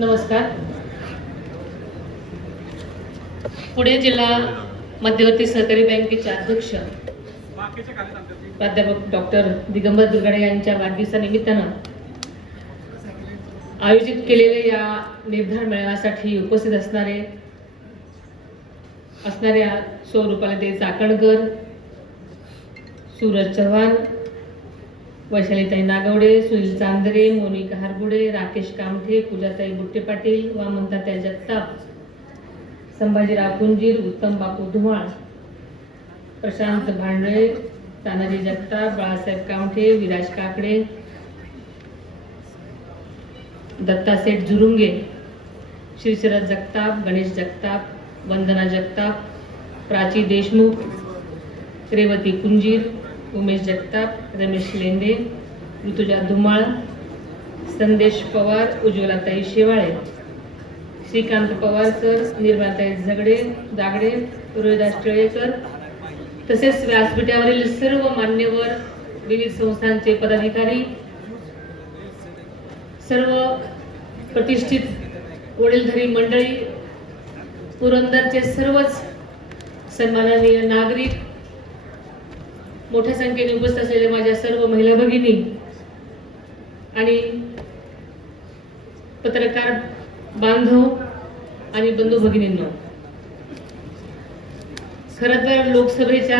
नमस्कार. पुणे जिल्हा मध्यवर्ती सहकारी बँकेचे अध्यक्ष प्राध्यापक डॉक्टर दिगंबर दुर्गाडे यांच्या वाढदिवसानिमित्तानं आयोजित केलेल्या या निर्धार मेळाव्यासाठी उपस्थित असणारे असणाऱ्या स्वरूपाला चाकणकर सूरज चव्हाण वैशालीताई नागवडे सुनील चांदरे मोनिका हारगुडे राकेश कामठे पूजाताई बुट्टे पाटील वामनताताई जगताप संभाजीराव कुंजीर उत्तम बापू धुमाळ प्रशांत भांडळे तानाजी जगताप बाळासाहेब कामठे विराज काकडे दत्तासेठ झुरुंगे श्रीशरद जगताप गणेश जगताप वंदना जगताप प्राची देशमुख रेवती कुंजीर उमेश जगताप रमेश लेंडे ऋतुजा धुमाळ संदेश पवार उज्ज्वलाताई शेवाळे. श्रीकांत पवार सर निर्माताई झगडे जागडे रोहिदास टिळेकर. तसेच व्यासपीठावरील सर्व मान्यवर विविध संस्थांचे पदाधिकारी. सर्व प्रतिष्ठित वडीलधारी मंडळी पुरंदरचे सर्वच सन्माननीय नागरिक मोठ्या संख्येने उपस्थित असलेल्या माझ्या सर्व महिला भगिनी आणि पत्रकार बांधव आणि बंधू भगिनींनो खर तर लोकसभेच्या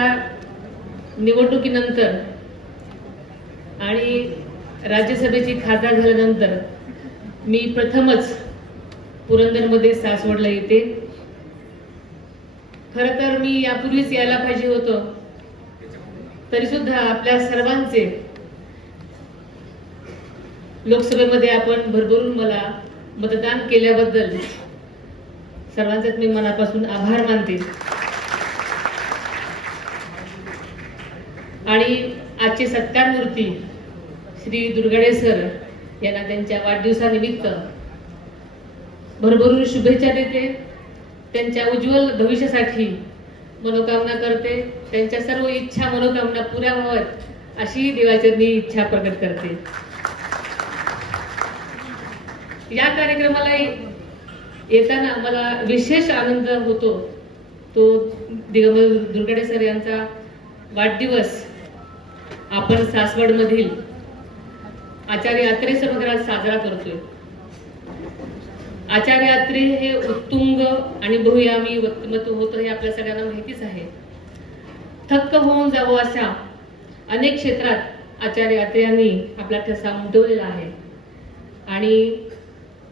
निवडणुकीनंतर आणि राज्यसभेची खासदार झाल्यानंतर मी प्रथमच पुरंदरमध्ये सासवडला येते. खरं तर मी यापूर्वीच यायला पाहिजे होतं. तरी सुद्धा आपल्या सर्वांचे लोकसभेमध्ये आपण भरभरून मला मतदान केल्याबद्दल सर्वांचेच मी मनापासून आभार मानते. आणि आजची सत्कार मूर्ती श्री दुर्गाडे सर यांना त्यांच्या वाढदिवसानिमित्त भरभरून शुभेच्छा देते. त्यांच्या उज्ज्वल भविष्यासाठी मनोकामना करते. त्यांच्या सर्व इच्छा मनोकामना पुऱ्या व्हाव्यात अशी देवाचरणी इच्छा प्रकट करते. या कार्यक्रमाला येताना मला विशेष आनंद होतो. तो दिगंबर दुर्गडे सर यांचा वाढदिवस आपण सासवडमधील आचार्य यात्रे सभागृहात साजरा करतोय. आचार्यात्री हे उत्तुंग आणि बहुयामी व्यक्तिमत्व होतं हे आपल्या सगळ्यांना माहितीच आहे. थक्क होऊन जावं अशा अनेक क्षेत्रात आचार्य यात्रे आपला ठसा उमटवलेला आहे. आणि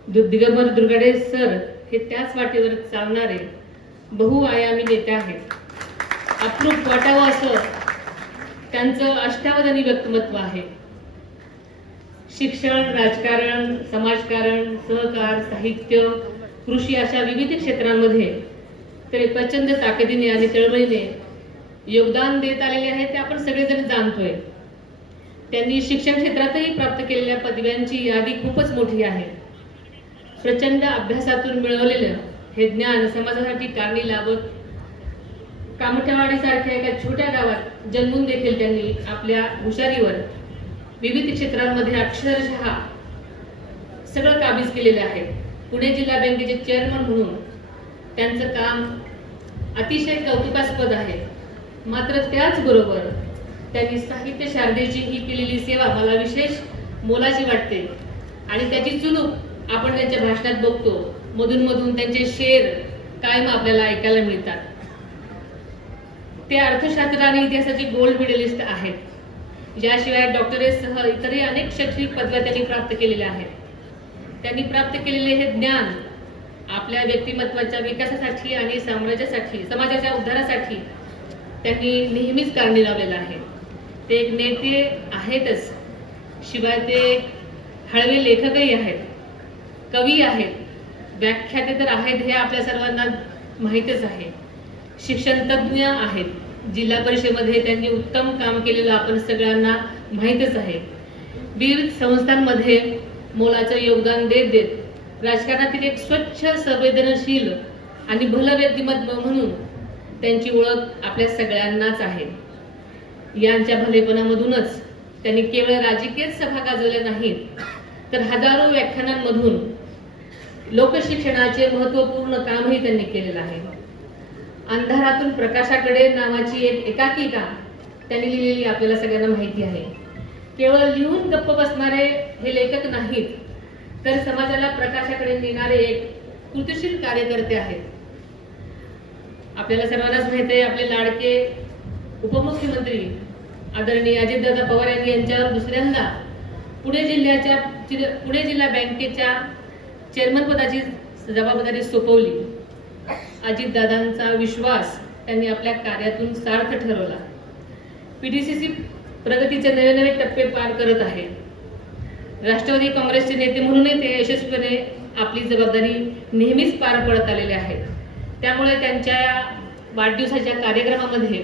दु- दिगंबर दुर्गडे सर हे त्याच वाटेवर चालणारे बहुआयामी नेते आहेत. अप्रूप वाटावं असं त्यांचं अष्टावधानी व्यक्तिमत्व आहे. शिक्षण राजकारण समाजकारण सहकार साहित्य कृषी अशा विविध क्षेत्रांमध्ये तरी प्रचंड ताकदीने आणि तळमळीने योगदान देत आलेले आहे ते आपण सगळेजण जाणतोय. त्यांनी शिक्षण क्षेत्रातही प्राप्त केलेल्या पदव्यांची यादी खूपच मोठी आहे. प्रचंड अभ्यासातून मिळवलेलं हे ज्ञान समाजासाठी कारणी लावत कामठ्यावाडीसारख्या एका छोट्या गावात जन्मून देखील त्यांनी आपल्या हुशारीवर विविध क्षेत्रांमध्ये अक्षरशः सगळं काबीज केलेलं आहे. पुणे जिल्हा बँकेचे चेअरमन म्हणून त्यांचं काम अतिशय कौतुकास्पद आहे. मात्र त्याचबरोबर त्यांनी साहित्य शारदेची ही केलेली सेवा मला विशेष मोलाची वाटते. आणि त्याची चुलूक आपण त्यांच्या भाषणात बघतो. मधून मधून त्यांचे शेर कायम आपल्याला ऐकायला मिळतात. ते अर्थशास्त्र आणि इतिहासाचे गोल्ड मेडलिस्ट आहेत. ज्याशिवाय डॉक्टरेससह इतरही अनेक शैक्षणिक पदव्या त्यांनी प्राप्त केलेल्या आहेत. त्यांनी प्राप्त केलेले हे ज्ञान आपल्या व्यक्तिमत्वाच्या विकासासाठी आणि साम्राज्यासाठी समाजाच्या उद्धारासाठी त्यांनी नेहमीच कारणी लावलेलं आहे ते एक नेते आहेतच. शिवाय ते हळवे लेखकही आहेत. कवी आहेत. व्याख्याते तर आहेत हे आपल्या सर्वांना माहीतच आहे. शिक्षणतज्ज्ञ आहेत. जिल्हा परिषदेमध्ये त्यांनी उत्तम काम केलेलं आपण सगळ्यांना माहीतच आहे. विविध संस्थांमध्ये मोलाचं योगदान देत देत राजकारणातील एक स्वच्छ संवेदनशील आणि भलं व्यक्तिमत्व म्हणून त्यांची ओळख आपल्या सगळ्यांनाच आहे. यांच्या भलेपणामधूनच त्यांनी केवळ राजकीय सभा गाजवल्या नाहीत तर हजारो व्याख्यानांमधून लोकशिक्षणाचे महत्त्वपूर्ण कामही त्यांनी केलेलं आहे. अंधारातून प्रकाशाकडे नावाची एक एकाकिका त्यांनी लिहिलेली आपल्याला सगळ्यांना माहिती आहे. केवळ लिहून गप्प बसणारे हे लेखक नाहीत तर समाजाला प्रकाशाकडे नेणारे एक कृतिशील कार्यकर्ते आहेत. आपल्याला सर्वांनाच माहिती आहे आपले लाडके उपमुख्यमंत्री आदरणीय अजितदादा पवार यांनी यांच्यावर दुसऱ्यांदा पुणे जिल्ह्याच्या पुणे जिल्हा बँकेच्या चेअरमन पदाची जबाबदारी सोपवली. अजितदादांचा विश्वास त्यांनी आपल्या कार्यातून सार्थ ठरवला. पी डी सी सी प्रगतीचे नवे नवे टप्पे पार करत आहे. राष्ट्रवादी काँग्रेसचे नेते म्हणूनही ते यशस्वीपणे आपली जबाबदारी नेहमीच पार पडत आलेले आहेत. त्यामुळे त्यांच्या वाढदिवसाच्या कार्यक्रमामध्ये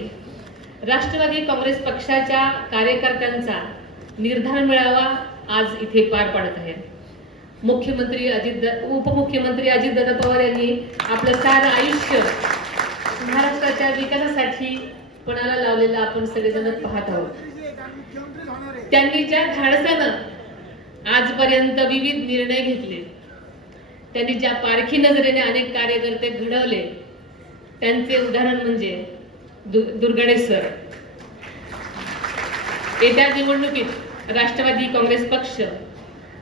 राष्ट्रवादी काँग्रेस पक्षाच्या कार्यकर्त्यांचा निर्धार मेळावा आज इथे पार पडत आहे. मुख्यमंत्री अजित उपमुख्यमंत्री अजितदादा पवार यांनी आपलं सारं आयुष्य महाराष्ट्राच्या विकासासाठी पणाला लावलेलं आपण सगळेजण पाहत आहोत. त्यांनी ज्या धाडसानं आजपर्यंत विविध निर्णय घेतले त्यांनी ज्या पारखी नजरेने अनेक कार्यकर्ते घडवले त्यांचे उदाहरण म्हणजे दु- सर. येत्या निवडणुकीत राष्ट्रवादी काँग्रेस पक्ष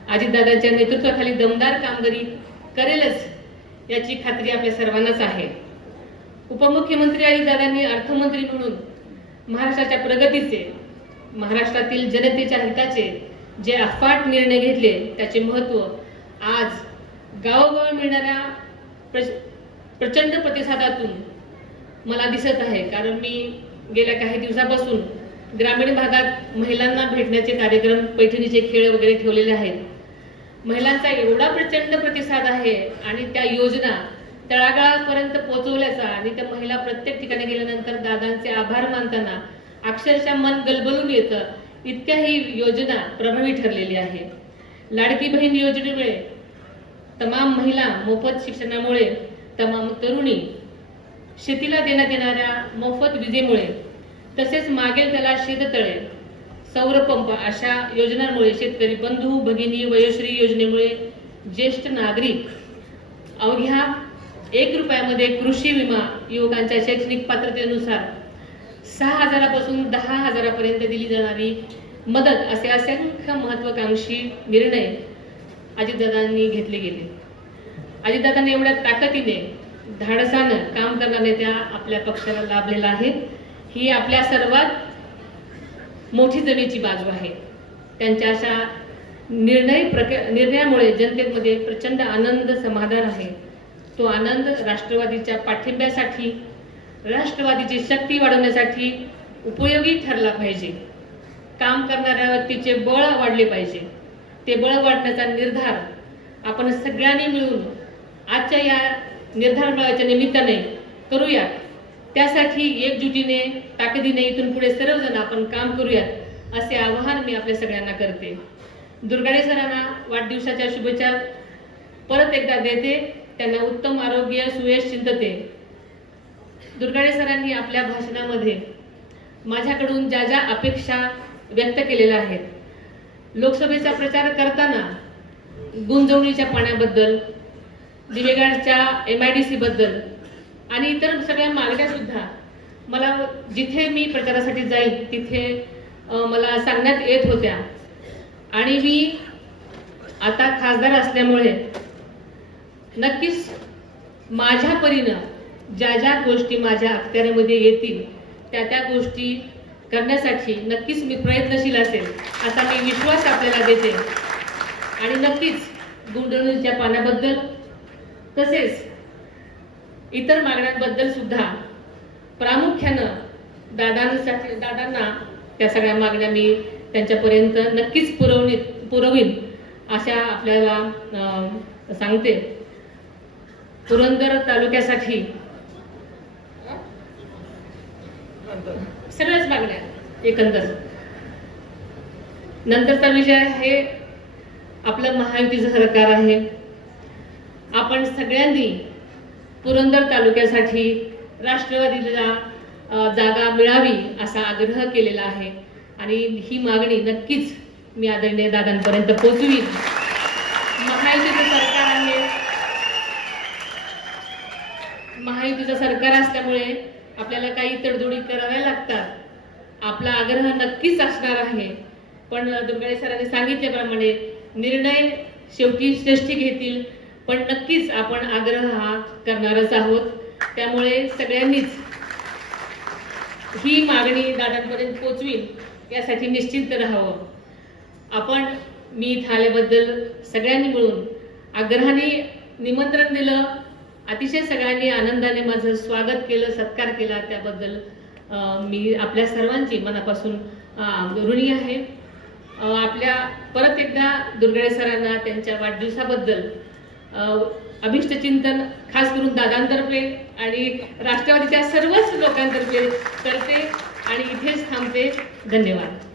अजितदादांच्या नेतृत्वाखाली दमदार कामगिरी करेलच याची खात्री आपल्या सर्वांनाच आहे. उपमुख्यमंत्री अजितदादांनी अर्थमंत्री म्हणून महाराष्ट्राच्या प्रगतीचे महाराष्ट्रातील जनतेच्या हिताचे जे अफाट निर्णय घेतले त्याचे महत्त्व आज गावोगाव मिळणाऱ्या प्रच प्रचंड प्रतिसादातून मला दिसत आहे. कारण मी गेल्या काही दिवसापासून ग्रामीण भागात महिलांना भेटण्याचे कार्यक्रम पैठणीचे खेळ वगैरे ठेवलेले आहेत. महिलांचा एवढा प्रचंड प्रतिसाद आहे आणि त्या योजना तळागाळापर्यंत पोहोचवल्याचा आणि त्या महिला प्रत्येक ठिकाणी गेल्यानंतर दादांचे आभार मानताना अक्षरशः मन गलबलून येतं. इतक्या ही योजना प्रभावी ठरलेली आहे. लाडकी बहीण योजनेमुळे तमाम महिला मोफत शिक्षणामुळे तमाम तरुणी शेतीला देण्यात येणाऱ्या मोफत विजेमुळे तसेच मागेल त्याला शेततळे सौरपंप अशा योजनांमुळे शेतकरी बंधू भगिनी वयोश्री योजनेमुळे ज्येष्ठ नागरिक अवघ्या एक रुपयामध्ये कृषी विमा युवकांच्या शैक्षणिक पात्रतेनुसार सहा हजारापासून दहा हजारापर्यंत दिली जाणारी मदत असे असंख्य महत्वाकांक्षी निर्णय अजितदादांनी घेतले गेले. अजितदादांनी एवढ्या ताकदीने धाडसानं काम करणारे त्या आपल्या पक्षाला लाभलेला आहे. ही आपल्या सर्वात मोठी जमेची बाजू आहे. त्यांच्या अशा निर्णय प्रक निर्णयामुळे जनतेमध्ये प्रचंड आनंद समाधान आहे. तो आनंद राष्ट्रवादीच्या पाठिंब्यासाठी राष्ट्रवादीची शक्ती वाढवण्यासाठी उपयोगी ठरला पाहिजे. काम करणाऱ्या व्यक्तीचे बळ वाढले पाहिजे. ते बळ वाढण्याचा निर्धार आपण सगळ्यांनी मिळून आजच्या या निर्धार मेळाव्याच्या निमित्ताने करूयात. त्यासाठी एकजुटीने ताकदीने इथून पुढे सर्वजण आपण काम करूयात असे आवाहन मी आपल्या सगळ्यांना करते. दुर्गाडे सरांना वाढदिवसाच्या शुभेच्छा परत एकदा देते. त्यांना उत्तम आरोग्य सुयश चिंतते. दुर्गाडे सरांनी आपल्या भाषणामध्ये माझ्याकडून ज्या ज्या अपेक्षा व्यक्त केलेल्या आहेत लोकसभेचा प्रचार करताना गुंजवणीच्या पाण्याबद्दल दिवेगाडच्या एम आय डी सीबद्दल आणि इतर सगळ्या मागण्या सुद्धा. मला जिथे मी प्रचारासाठी जाईल तिथे मला सांगण्यात येत होत्या. आणि मी आता खासदार असल्यामुळे नक्कीच माझ्या परीनं ज्या ज्या गोष्टी माझ्या अखत्यारीमध्ये येतील त्या त्या गोष्टी करण्यासाठी नक्कीच मी प्रयत्नशील असेल असा मी विश्वास आपल्याला देते. आणि नक्कीच गुंडणीच्या पाण्याबद्दल तसेच इतर मागण्यांबद्दल सुद्धा प्रामुख्यानं दादांसाठी दादांना त्या सगळ्या मागण्या मी त्यांच्यापर्यंत नक्कीच पुरवणी पुरवीन अशा आपल्याला अं, सांगते. पुरंदर तालुक्यासाठी सगळ्याच मागण्या एकंदर. नंतरचा विषय हे आपलं महायुतीचं सरकार आहे. आपण सगळ्यांनी पुरंदर तालुक्यासाठी राष्ट्रवादीला जागा मिळावी असा आग्रह केलेला आहे. आणि ही मागणी नक्कीच मी आदरणीय दादांपर्यंत पोचवी महायुतीचं सरकार आहे. महायुतीचं सरकार असल्यामुळे आपल्याला काही तडजोडी कराव्या लागतात. आपला आग्रह नक्कीच असणार आहे. पण दुर्गाळे सरांनी सांगितल्याप्रमाणे निर्णय शेवटी श्रेष्ठी घेतील. पण नक्कीच आपण आग्रह हा करणारच आहोत. त्यामुळे सगळ्यांनीच ही मागणी दादांपर्यंत पोचवी यासाठी निश्चिंत राहावं. आपण मी इथं आल्याबद्दल सगळ्यांनी मिळून आग्रहाने निमंत्रण दिलं. अतिशय सगळ्यांनी आनंदाने माझं स्वागत केलं सत्कार केला. त्याबद्दल मी आपल्या सर्वांची मनापासून ऋणी आहे. आपल्या परत एकदा दुर्गळे सरांना त्यांच्या वाढदिवसाबद्दल अभिष्ट चिंतन खास करून दादांतर्फे आणि राष्ट्रवादीच्या सर्वच लोकांतर्फे करते आणि इथेच थांबते. धन्यवाद.